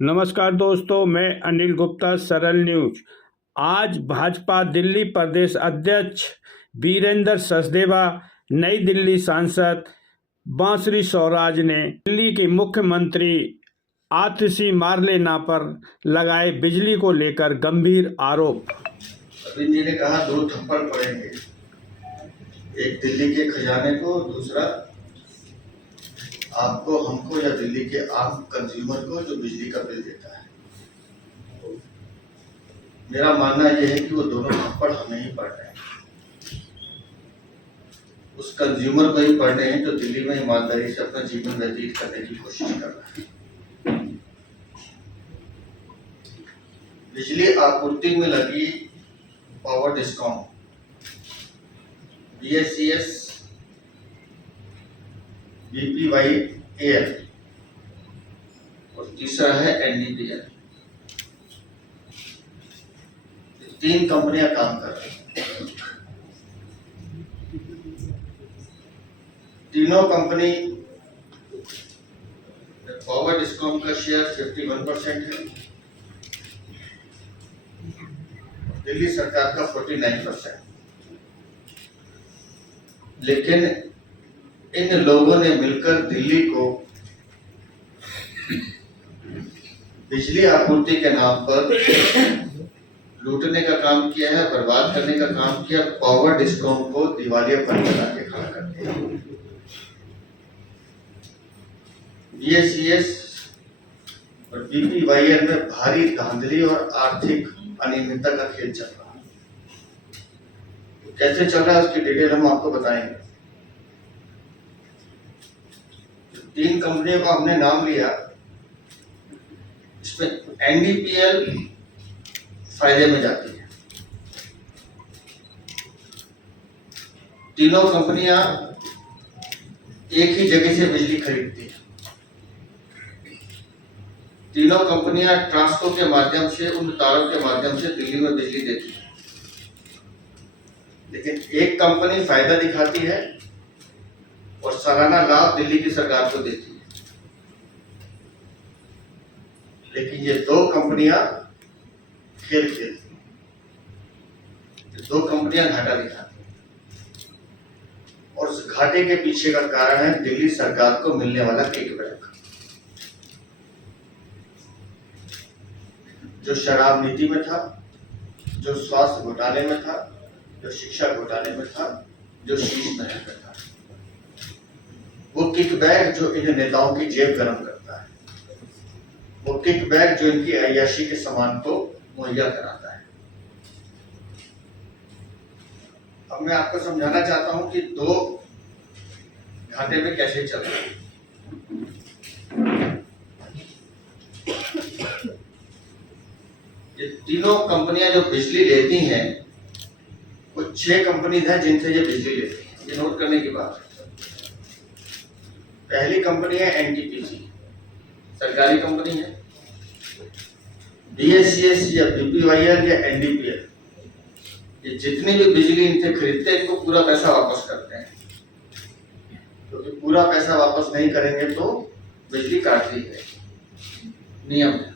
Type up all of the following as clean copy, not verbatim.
नमस्कार दोस्तों, मैं अनिल गुप्ता, सरल न्यूज। आज भाजपा दिल्ली प्रदेश अध्यक्ष वीरेंद्र सचदेवा, नई दिल्ली सांसद बांसुरी स्वराज ने दिल्ली के मुख्यमंत्री आतिशी मार्लेना पर लगाए बिजली को लेकर गंभीर आरोप। अरविंद जी ने कहा 2 थप्पड़ पड़ेंगे, एक दिल्ली के खजाने को, दूसरा आपको, हमको या दिल्ली के आम कंज्यूमर को जो बिजली का बिल देता है। मेरा मानना यह है कि वो दोनों थप्पड़ हमें ही पड़ रहे हैं, उस कंज्यूमर को ही पड़ रहे हैं जो दिल्ली में ईमानदारी से अपना जीवन व्यतीत करने की कोशिश कर रहा है। बिजली आपूर्ति में लगी पावर डिस्कॉम, BSES, BPYAL और तीसरा है NDPL। 3 कंपनियां काम कर रही हैं। तीनों कंपनी पावर डिस्कॉम का शेयर 51% है, दिल्ली सरकार का 49%। लेकिन इन लोगों ने मिलकर दिल्ली को बिजली आपूर्ति के नाम पर लूटने का काम किया है, बर्बाद करने का काम किया। पावर डिस्कॉम को दिवालियापन बना के खड़ा कर दिया। BSES और BPYL में भारी धांधली और आर्थिक अनियमितता का खेल चल रहा है। तो कैसे चल रहा है उसकी डिटेल हम आपको बताएंगे। 3 कंपनियों का हमने नाम लिया, इसमें NDPL फायदे में जाती है। तीनों कंपनियां एक ही जगह से बिजली खरीदती है। तीनों कंपनियां ट्रांसको के माध्यम से, उन तारों के माध्यम से दिल्ली में बिजली देती है। लेकिन एक कंपनी फायदा दिखाती है और सालाना लाभ दिल्ली की सरकार को देती है। लेकिन ये 2 कंपनियां खेल खेलती हैं। 2 कंपनियां घाटा दिखाती हैं और उस घाटे के पीछे का कारण है दिल्ली सरकार को मिलने वाला किकबैक, जो शराब नीति में था, जो स्वास्थ्य घोटाले में था, जो शिक्षा घोटाले में था, जो शीश महल में था। वो किकबैक जो इन नेताओं की जेब गर्म करता है, वो किकबैक जो इनकी अय्याशी के सामान को मुहैया कराता है। अब मैं आपको समझाना चाहता हूं कि 2 घाटे में कैसे चल रहा है। ये तीनों कंपनियां जो बिजली लेती हैं, वो 6 कंपनी हैं जिनसे ये बिजली लेती हैं। ये नोट करने की बात है। पहली कंपनी है NTPC, सरकारी कंपनी है। BSES या BPYL या NDPL, ये जितनी भी बिजली इनसे खरीदते हैं, इनको पूरा पैसा वापस करते हैं, क्योंकि पूरा पैसा वापस नहीं करेंगे तो बिजली काट दी जाएगी, नियम है।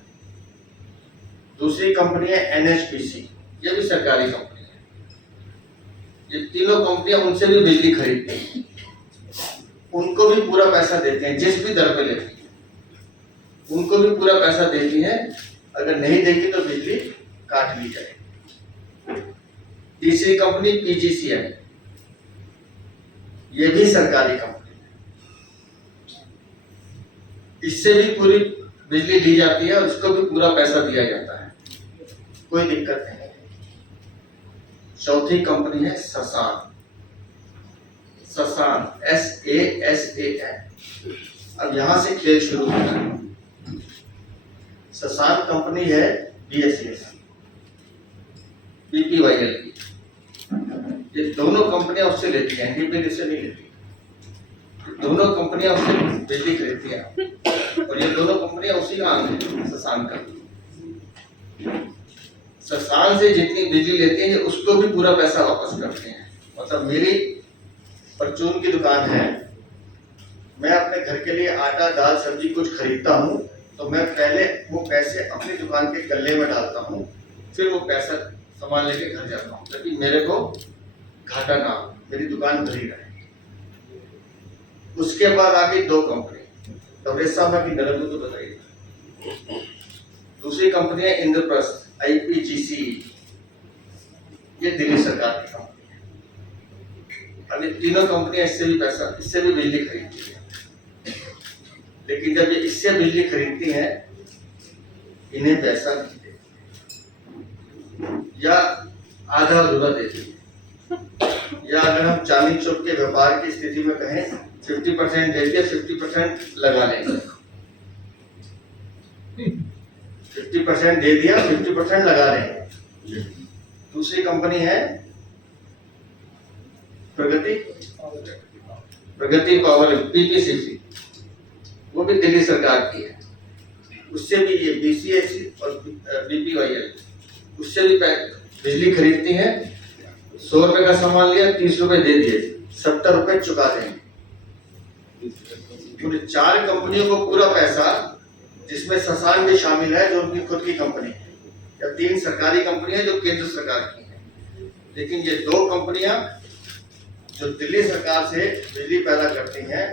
दूसरी कंपनी है NHPC, ये भी सरकारी कंपनी है। ये तीनों कंपनियां उनसे भी बिजली खरीदती हैं, उनको भी पूरा पैसा देते हैं, जिस भी दर पे लेती हैं उनको भी पूरा पैसा देती हैं। अगर नहीं देगी तो बिजली काट ली जाएगी। तीसरी कंपनी PGCL, ये भी सरकारी कंपनी है, इससे भी पूरी बिजली ली जाती है और उसको भी पूरा पैसा दिया जाता है, कोई दिक्कत नहीं है। चौथी कंपनी है ससान, SASAN। अब यहां से खेल शुरू होता है। ससान कंपनी है BSES, BPYL की। ये दोनों कंपनियां उससे लेती हैं, NDPL इससे नहीं लेती। दोनों कंपनियां उससे बिजली खरीदती हैं और ये दोनों कंपनियां उसी का अंग है, ससान का। ससान से जितनी बिजली लेती हैं उसको भी पूरा पैसा वापस करते हैं। मतलब मेरी परचून की दुकान है, मैं अपने घर के लिए आटा, दाल, सब्जी कुछ खरीदता हूँ, तो मैं पहले वो पैसे अपनी दुकान के गल्ले में डालता हूँ, फिर वो पैसा सामान लेके घर जाता हूँ, ताकि मेरे को घाटा ना हो, मेरी दुकान भरी रहे। उसके बाद आ गई 2 कंपनी। तबरेज साहब की गलत हो तो बताइए। दूसरी कंपनी है इंद्रप्रस्थ, IPGC, ये दिल्ली सरकार की कंपनी है। अब ये तीनों कंपनियां इससे भी बिजली खरीदती है, लेकिन जब ये इससे बिजली खरीदती हैं, इन्हें पैसा नहीं देती या आधा अधूरा देती है, या अगर हम चांदी चौक के व्यापार की स्थिति में कहें 50% दे दिया, 50% लगा लेंगे। 50% दे दिया, 50% लगा लेंगे। दूसरी कंपनी है प्रगति पावर, PPCC, वो भी दिल्ली सरकार की है। उससे भी ये BCSC और BPYL, उससे भी बिजली खरीदती हैं। 100 रुपए का सामान लिया, 30 रुपए दे दिए, 70 रुपए चुका देंगे। पूरी 4 कंपनियों को पूरा पैसा, जिसमें ससान भी शामिल है जो उनकी खुद की कंपनी है, या 3 सरकारी कंपनी है जो केंद्र सरकार की है। लेकिन ये 2 कंपनियां जो दिल्ली सरकार से बिजली पैदा करती हैं,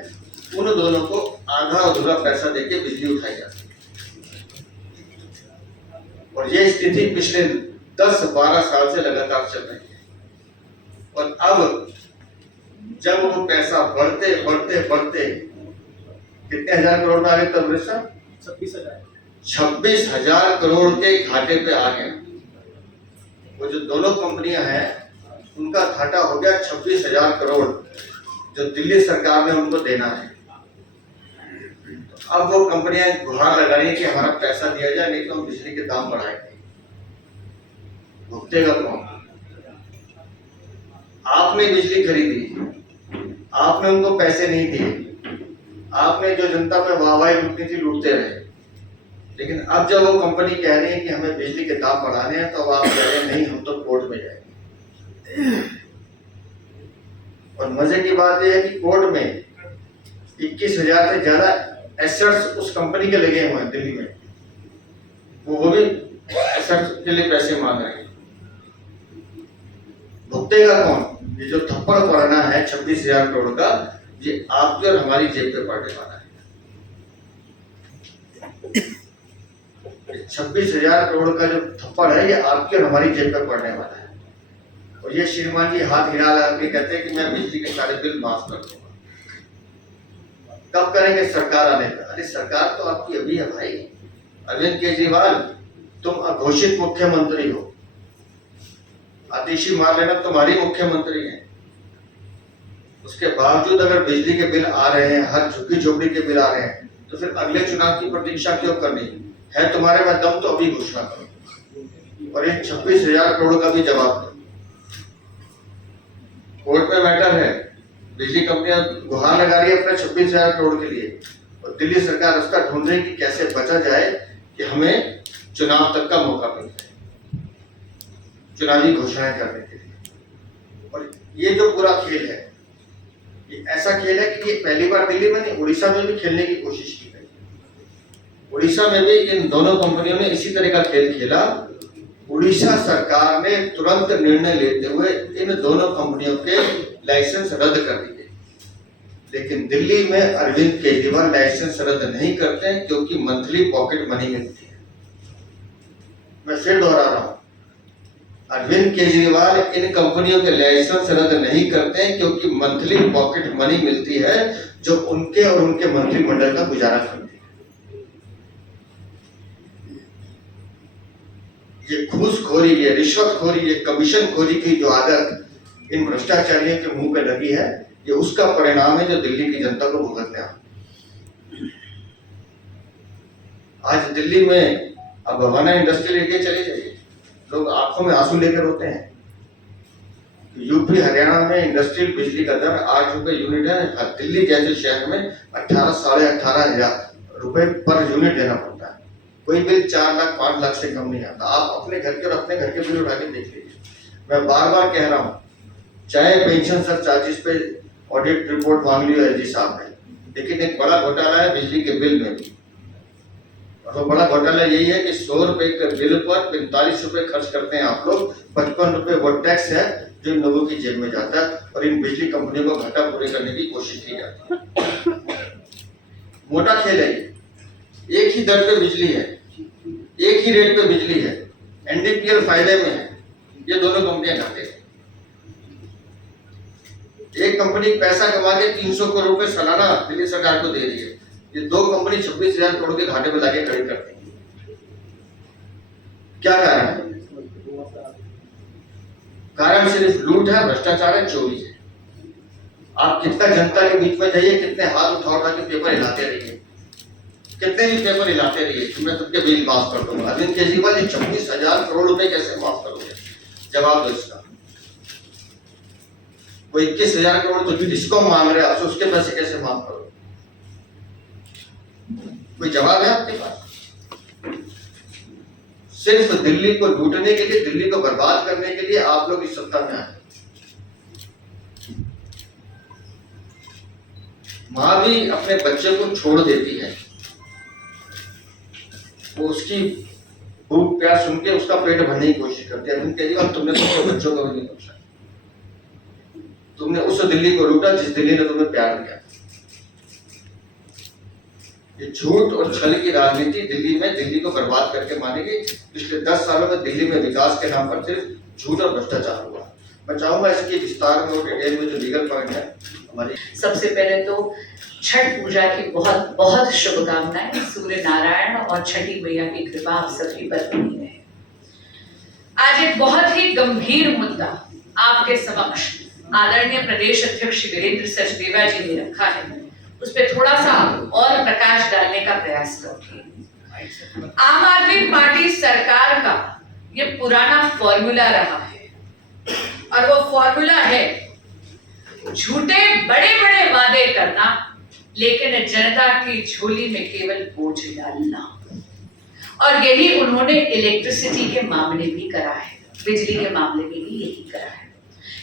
उन दोनों को आधा अधूरा पैसा देके बिजली उठाई जाती है। और ये स्थिति पिछले 10-12 साल से लगातार चल रही है। और अब जब वो पैसा बढ़ते कितने हजार करोड़ में आ गए तबरेज साहब? 26,000 करोड़ के घाटे पे आ गए। वो जो दोनों कंपनियां हैं, उनका घाटा हो गया 26,000 करोड़, जो दिल्ली सरकार ने उनको देना है। अब वो कंपनियां गुहार लगा रही है कि हमारा पैसा दिया जाए, नहीं तो हम बिजली के दाम बढ़ाएंगे। भुगतेगा कौन? आपने बिजली खरीदी, आपने उनको पैसे नहीं दिए, आपने जो जनता पे वाहवाही लूटनी थी लूटते रहे। लेकिन अब जब वो कंपनी कह रही है कि हमें बिजली के दाम बढ़ाने हैं, तो आप कह रहे हैं नहीं, हम तो कोर्ट में जाएंगे। और मजे की बात यह है कि कोर्ट में 21,000 से ज्यादा एसेट्स उस कंपनी के लगे हुए हैं दिल्ली में, वो भी एसेट्स के लिए पैसे मांग रहे हैं। भुगतेगा कौन? ये जो थप्पड़ पड़ना है 26,000 करोड़ का, ये आपकी और हमारी जेब पे पड़ने वाला है। 26,000 करोड़ का जो थप्पड़ है, ये आपकी और हमारी जेब पे पड़ने वाला है। और ये श्रीमान जी हाथ हिला के कहते हैं कि मैं बिजली के सारे बिल माफ कर दूंगा। कब करेंगे सरकार आने पर? अरे सरकार तो आपकी अभी है भाई। अरविंद केजरीवाल, तुम अघोषित मुख्यमंत्री हो, आतिशी मार लेना तुम्हारी मुख्यमंत्री है। उसके बावजूद अगर बिजली के बिल आ रहे हैं, हर झुग्गी झोपड़ी के बिल आ रहे हैं, तो फिर अगले चुनाव की प्रतीक्षा क्यों करनी है? तुम्हारे में दम तो अभी घोषणा करो, और इन 26,000 करोड़ का भी जवाब दो। कोर्ट में मैटर है, बिजली कंपनियां गुहार लगा रही है अपने 26,000 करोड़ के लिए, और दिल्ली सरकार उसका ढूंढ रही है कि कैसे बचा जाए कि हमें चुनाव तक का मौका मिल जाए, चुनावी घोषणाएं करने के लिए। और ये जो पूरा खेल है, ये ऐसा खेल है कि ये पहली बार दिल्ली में नहीं, उड़ीसा में भी खेलने की कोशिश की गई। उड़ीसा में भी इन दोनों कंपनियों ने इसी तरह का खेल खेला। उड़ीसा सरकार ने तुरंत निर्णय लेते हुए इन दोनों कंपनियों के लाइसेंस रद्द कर दिए। लेकिन दिल्ली में अरविंद केजरीवाल लाइसेंस रद्द नहीं करते हैं, क्योंकि मंथली पॉकेट मनी मिलती है। मैं फिर दोहरा रहा हूं, अरविंद केजरीवाल इन कंपनियों के लाइसेंस रद्द नहीं करते हैं, क्योंकि मंथली पॉकेट मनी मिलती है, जो उनके और उनके मंत्रिमंडल का गुजारा करती है। ये घूसखोरी, ये रिश्वतखोरी, ये कमीशनखोरी की जो आदत इन भ्रष्टाचारियों के मुंह पे लगी है, ये उसका परिणाम है जो दिल्ली की जनता को भुगतना है। आज दिल्ली में अब भवाना इंडस्ट्रियल एरिया चले जाइए, लोग आंखों में आंसू लेकर रोते हैं। यूपी हरियाणा में इंडस्ट्रियल बिजली का दर 8 रुपए यूनिट है। दिल्ली जैसे शहर में 18 साढ़े 18,000 रुपए पर यूनिट देना पड़ता है। कोई बिल 4 लाख 5 लाख से कम नहीं आता। आप अपने घर के और अपने घर के बिल उठा के देख लीजिए। मैं बार बार कह रहा हूँ, चाहे पेंशन सर चार्जेस पे ऑडिट रिपोर्ट मांग ली है जी साहब ने, लेकिन एक बड़ा घोटाला है बिजली के बिल में भी। और तो बड़ा घोटाला यही है कि 100 रुपए के बिल पर 45 रुपए खर्च करते हैं आप लोग, 55 रुपए वो टैक्स है जो इन लोगों की जेब में जाता है और इन बिजली कंपनियों को घाटा पूरे करने की कोशिश की जाती है। मोटा खेल है, एक ही दर पे बिजली है, एक ही रेट पे बिजली है, एनडीपीएल फायदे में है, ये दोनों कंपनियां घाटे हैं। एक कंपनी पैसा कमा के 300 करोड़ रुपए सालाना दिल्ली सरकार को दे रही है, ये दो कंपनी 26,000 करोड़ के घाटे में लाके खरीद करती है। क्या कारण है? कारण सिर्फ लूट है, भ्रष्टाचार है, चोरी है। आप कितना जनता के बीच में जाइए, कितने हाथ उठा उठा के पेपर हिलाते रहिए, कितने भी पेपर हिलाते रहिए कि मैं सबके बिल माफ कर दूंगा। अरविंद केजरीवाल ये 26,000 करोड़ रुपए कैसे माफ करोगे? जवाब दो इसका। वो 21,000 करोड़ तो जिसको मांग रहे हैं उसके पैसे कैसे माफ करोगे? कोई जवाब है आपके पास? सिर्फ दिल्ली को लूटने के लिए, दिल्ली को बर्बाद करने के लिए आप लोग इस सत्ता में आए। मां भी अपने बच्चे को छोड़ देती है, वो उसकी भूख प्यास सुन के उसका पेट भरने की कोशिश करती है। अरविंद केजरीवाल, तुमने तो अपने बच्चों को भी नहीं पूछा, तुमने उस दिल्ली को लूटा जिस दिल्ली ने तुम्हें प्यार दिया। ये झूठ और छल की राजनीति दिल्ली में दिल्ली को बर्बाद करके मानेगी। पिछले 10 सालों में दिल्ली में विकास के नाम पर सिर्फ झूठ और भ्रष्टाचार हुआ। मैं चाहूंगा इसकी विस्तार में और डिटेल में जो लीगल पॉइंट है हमारी। सबसे पहले तो छठ पूजा की बहुत बहुत शुभकामनाएं। सूर्य नारायण और छठी मैया की कृपा आप सभी पर बनी रहे। आज एक बहुत ही गंभीर मुद्दा आपके समक्ष आदरणीय प्रदेश अध्यक्ष वीरेंद्र सचदेवा जी ने रखा है, उस पर थोड़ा सा और प्रकाश डालने का प्रयास करूंगी। आम आदमी पार्टी सरकार का ये पुराना फॉर्मूला रहा है और वो फॉर्मूला है झूठे बड़े बड़े वादे करना, लेकिन जनता की झोली में केवल बोझ डालना। और यही उन्होंने इलेक्ट्रिसिटी के मामले भी करा है, बिजली के मामले में भी यही करा है।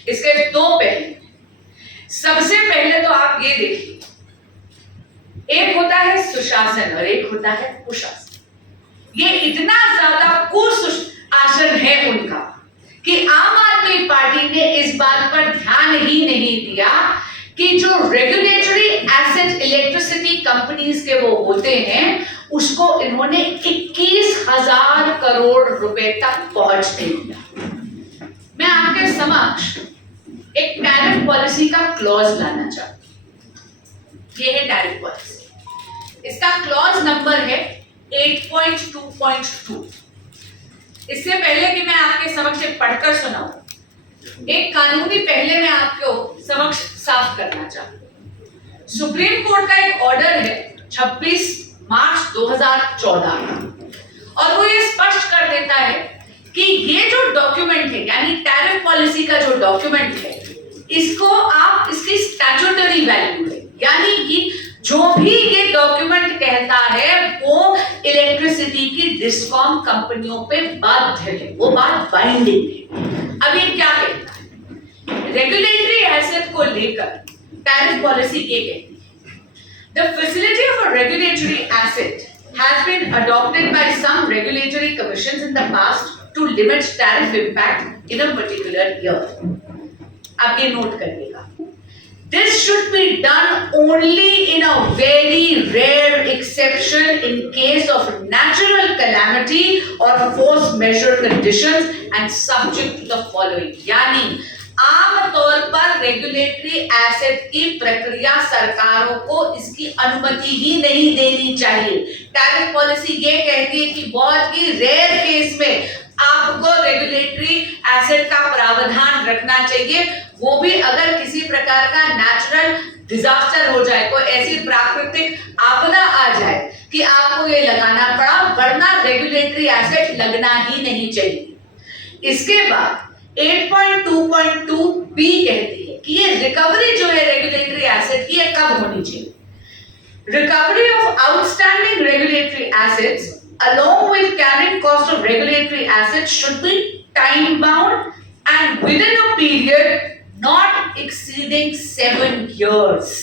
इसके दो पहलू। सबसे पहले तो आप ये देखिए, एक होता है सुशासन और एक होता है कुशासन। ये इतना ज्यादा कुशासन है उनका कि आम आदमी पार्टी ने इस बात पर ध्यान ही नहीं दिया कि जो रेगुलेटरी एसेट इलेक्ट्रिसिटी कंपनीज के वो होते हैं उसको इन्होंने 21,000 करोड़ रुपए तक पहुंचने दिया। मैं आपके समक्ष एक टैरिफ पॉलिसी का क्लॉज लाना चाहती हूं। ये है टैरिफ पॉलिसी, इसका क्लॉज नंबर है 8.2.2। इससे पहले कि मैं आपके समक्ष पढ़कर सुनाऊं, एक कानूनी पहले मैं आपको समक्ष साफ करना चाहती हूं। सुप्रीम कोर्ट का एक ऑर्डर है 26 मार्च 2014 का, और वो ये स्पष्ट कर देता है कि ये जो डॉक्यूमेंट है, यानी टैरिफ पॉलिसी का जो डॉक्यूमेंट है, इसको आप इसकी स्टैट्यूटरी वैल्यू है, यानी कि जो भी ये डॉक्यूमेंट कहता है वो इलेक्ट्रिसिटी की डिस्कॉम कंपनियों पे बाध्य है, वो बात बाइंडिंग है। अब ये क्या कहता है? रेगुलेटरी एसेट को लेकर टैरिफ पॉलिसी ये कहती है, the facility of a regulatory asset has been adopted by some regulatory commissions in the past to limit tariff impact in a particular year. अब ये नोट करिएगा, this should be done only in a very rare exception in case of natural calamity or force majeure conditions and subject to the following। यानी आम तौर पर regulatory asset की प्रक्रिया सरकारों को इसकी अनुमति ही नहीं देनी चाहिए। टैरिफ पॉलिसी ये कहती है कि बहुत ही रेयर केस में आपको रेगुलेटरी एसेट का प्रावधान रखना चाहिए, वो भी अगर किसी प्रकार का नेचुरल डिजास्टर हो जाए, कोई ऐसी प्राकृतिक आपदा आ जाए कि आपको ये लगाना पड़ा, वरना रेगुलेटरी एसेट लगना ही नहीं चाहिए। इसके बाद 8.2.2 बी कहती है कि ये रिकवरी जो है रेगुलेटरी एसेट की, ये कब होनी चाहिए? Recovery of outstanding regulatory assets along with carrying cost of regulatory assets should be time bound and within a period not exceeding 7 years।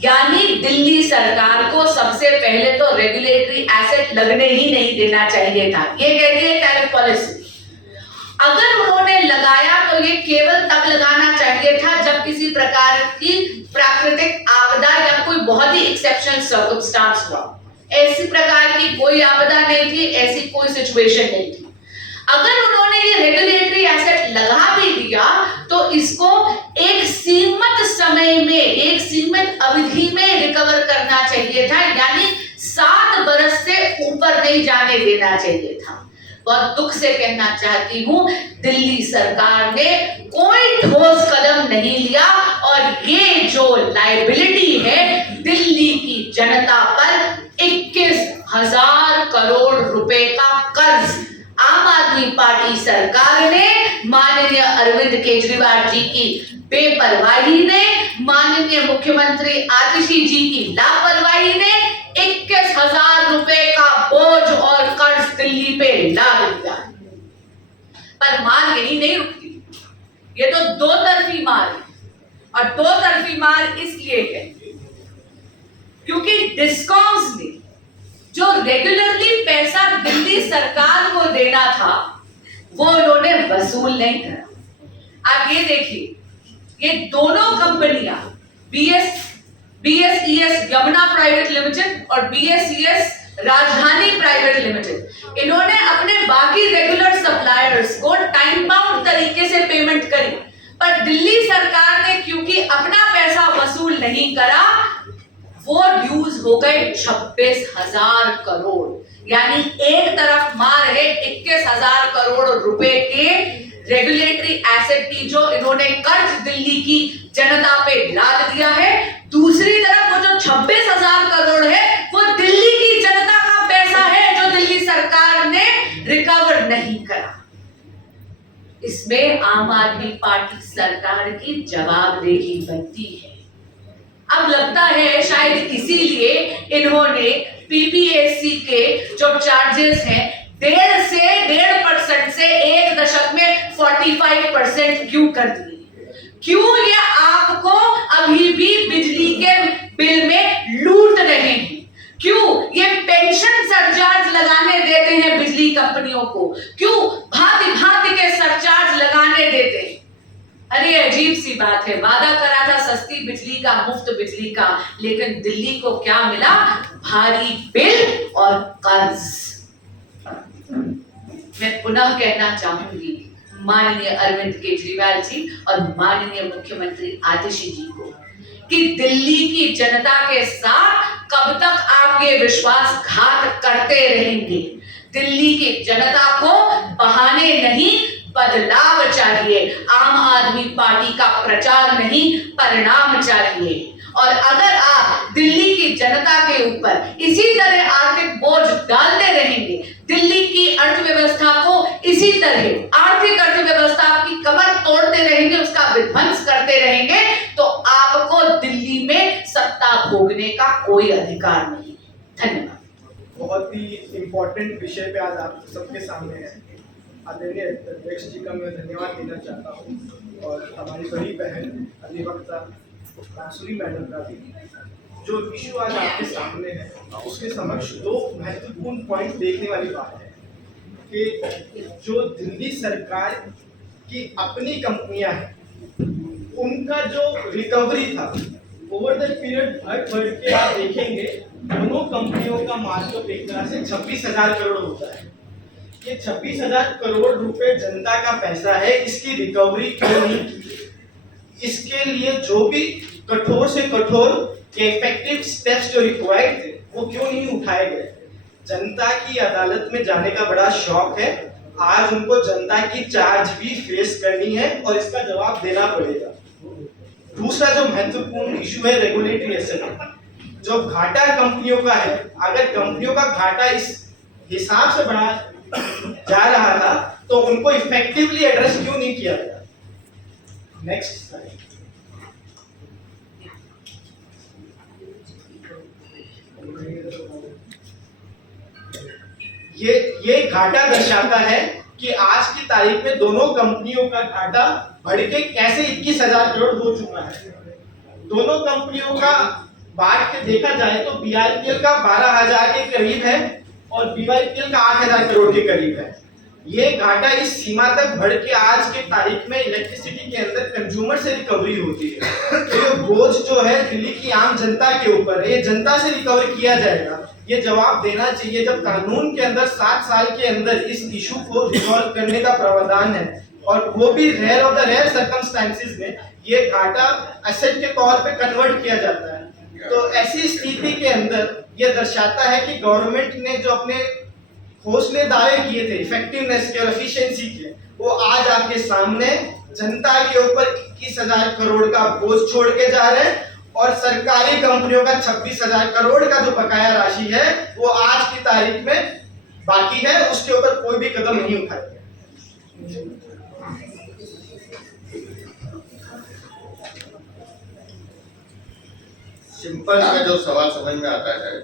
यानी दिल्ली सरकार को सबसे पहले तो रेगुलेटरी एसेट लगने ही नहीं देना चाहिए था। ये कहती है टैरिफ पॉलिसी। अगर उन्होंने लगाया तो ये केवल तब लगाना चाहिए था जब किसी प्रकार की प्राकृतिक आपदा या कोई बहुत ही एक्सेप्शनल सर्कमस्टांस हुआ। ऐसी प्रकार की कोई आपदा नहीं थी, ऐसी कोई सिचुएशन नहीं थी। अगर उन्होंने ये रेगुलेटरी एसेट लगा भी दिया तो इसको एक सीमित समय में, एक सीमित अवधि में रिकवर करना चाहिए था, यानी 7 बरस से ऊपर नहीं जाने देना चाहिए था। बहुत दुख से कहना चाहती हूं, दिल्ली सरकार ने कोई ठोस कदम नहीं लिया और ये जो लायबिलिटी है दिल्ली की जनता पर 21,000 करोड़ रुपए का कर्ज आम आदमी पार्टी सरकार ने, माननीय अरविंद केजरीवाल जी की बेपरवाही ने, माननीय मुख्यमंत्री आतिशी जी की लापरवाही ने 21,000 रुपए का बोझ और कर्ज दिल्ली पे लाद दिया। पर मार यही नहीं रुकती, ये तो दो तरफी मार है। और दो तरफी मार इसलिए है क्योंकि डिस्कॉम्स ने जो रेगुलरली पैसा दिल्ली सरकार को देना था वो उन्होंने वसूल नहीं करा। आप ये देखिए, ये दोनों कंपनियां BSES यमुना प्राइवेट लिमिटेड और BSES राजधानी प्राइवेट लिमिटेड, इन्होंने अपने बाकी रेगुलर सप्लायर्स को टाइम बाउंड तरीके से पेमेंट करी, पर दिल्ली सरकार ने क्योंकि अपना पैसा वसूल नहीं करा, वो ड्यूज हो गए 26,000 करोड़। यानी एक तरफ मार है 21,000 करोड़ रुपए के रेगुलेटरी एसेट की जो इन्होंने कर्ज दिल्ली की जनता पे लाद दिया है, दूसरी तरफ वो जो 26,000 करोड़ है वो दिल्ली की जनता का पैसा है जो दिल्ली सरकार ने रिकवर नहीं करा। इसमें आम आदमी पार्टी सरकार की जवाबदेही बनती है। अब लगता है शायद इसीलिए इन्होंने पीपीएससी के जो चार्जेस हैं 1.5% से 1 दशक में 45% क्यों कर दिए? क्यों ये आपको अभी भी बिजली के बिल में लूट रहे हैं? क्यों ये पेंशन सरचार्ज लगाने देते हैं बिजली कंपनियों को? क्यों भांति भांति के सरचार्ज लगाने देते हैं? अरे अजीब सी बात है, वादा करा था सस्ती बिजली का, मुफ्त बिजली का, लेकिन दिल्ली को क्या मिला? भारी बिल और कर्ज। मैं पुनः कहना चाहूंगी माननीय अरविंद केजरीवाल जी और माननीय मुख्यमंत्री आतिशी जी को कि दिल्ली की जनता के साथ कब तक आप ये विश्वासघात करते रहेंगे? दिल्ली की जनता को बहाने नहीं, बदलाव चाहिए। आम आदमी पार्टी का प्रचार नहीं, परिणाम चाहिए। और अगर आप दिल्ली की जनता के ऊपर इसी तरह आर्थिक बोझ डालते रहेंगे, दिल्ली की अर्थव्यवस्था को इसी तरह आर्थिक अर्थव्यवस्था की कमर तोड़ते रहेंगे, उसका विध्वंस करते रहेंगे, तो आपको दिल्ली में सत्ता भोगने का कोई अधिकार नहीं। धन्यवाद। बहुत ही इम्पोर्टेंट विषय पे आज आप सबके सामने है। आदरणीय अध्यक्ष जी का मैं धन्यवाद देना चाहता हूँ और हमारी बड़ी बहन अधिवक्ता बांसुरी मैडम का भी। जो इशू आज आपके सामने है उसके समक्ष दो महत्वपूर्ण पॉइंट देखने वाली बात है कि जो दिल्ली सरकार की अपनी कंपनियां हैं उनका जो रिकवरी था ओवर द पीरियड बढ़ के आप देखेंगे दोनों कंपनियों का मार्कअप एक तरह से 26,000 करोड़ होता है। ये 26,000 करोड़ रुपए जनता का पैसा है, इसकी रिकवरी क्यों नहीं की? इसके लिए जो भी कठोर से कठोर इफेक्टिव स्टेप्स जो रिक्वायर्ड थे वो क्यों नहीं उठाए गए? जनता की अदालत में जाने का बड़ा शौक है, आज उनको जनता की चार्ज भी फेस करनी है और इसका जवाब देना पड़ेगा। दूसरा जो महत्वपूर्ण इशू है रेगुलेटरी एसेट, जो घाटा कंपनियों का है, अगर कंपनियों का घाटा इस हिसाब से बढ़ा जा रहा था तो उनको इफेक्टिवली एड्रेस क्यों नहीं किया गया? Next slide. ये घाटा दर्शाता है कि आज की तारीख में दोनों कंपनियों का घाटा बढ़ के कैसे 21,000 करोड़ हो चुका है। दोनों कंपनियों का बांट के देखा जाए तो बीआरपीएल का 12,000 के करीब है और बीवाईपीएल का 8,000 करोड़ के करीब है। ये घाटा इस सीमा तक बढ़ के आज के तारीख में इलेक्ट्रिसिटी के अंदर कंज्यूमर से रिकवरी होती है। तो ये बोझ जो है दिल्ली की आम जनता के ऊपर है, ये जनता से रिकवर किया जाएगा, ये जवाब देना चाहिए जब कानून के अंदर 7 साल के अंदर इस इशू को रिजॉल्व करने का प्रावधान है और वो भी rare of the rare circumstances में ये घाटा एसेट के तौर पे कन्वर्ट किया जाता है। तो ऐसी स्थिति के अंदर ये दर्शाता है कि गवर्नमेंट ने जो अपने हौसले दावे किए थे इफेक्टिवनेस के और एफिशिएंसी के, वो आज आपके सामने जनता के ऊपर 21,000 करोड़ का बोझ छोड़ के जा रहे हैं और सरकारी कंपनियों का 26,000 करोड़ का जो बकाया राशि है वो आज की तारीख में बाकी है, उसके ऊपर कोई भी कदम नहीं उठाया गया। सिंपल सा जो सवाल समझ में आता है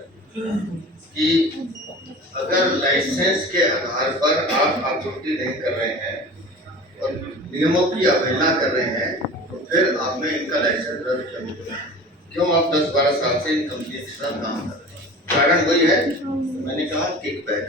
कि अगर लाइसेंस के आधार पर आप आपूर्ति नहीं कर रहे हैं और नियमों की अवहेलना कर रहे हैं तो फिर आपने इनका लाइसेंस रद्द क्यों आप 10-12 साल से इन कंपनी के साथ काम कर रहे हैं? कारण वही है, मैंने कहा किकबैक।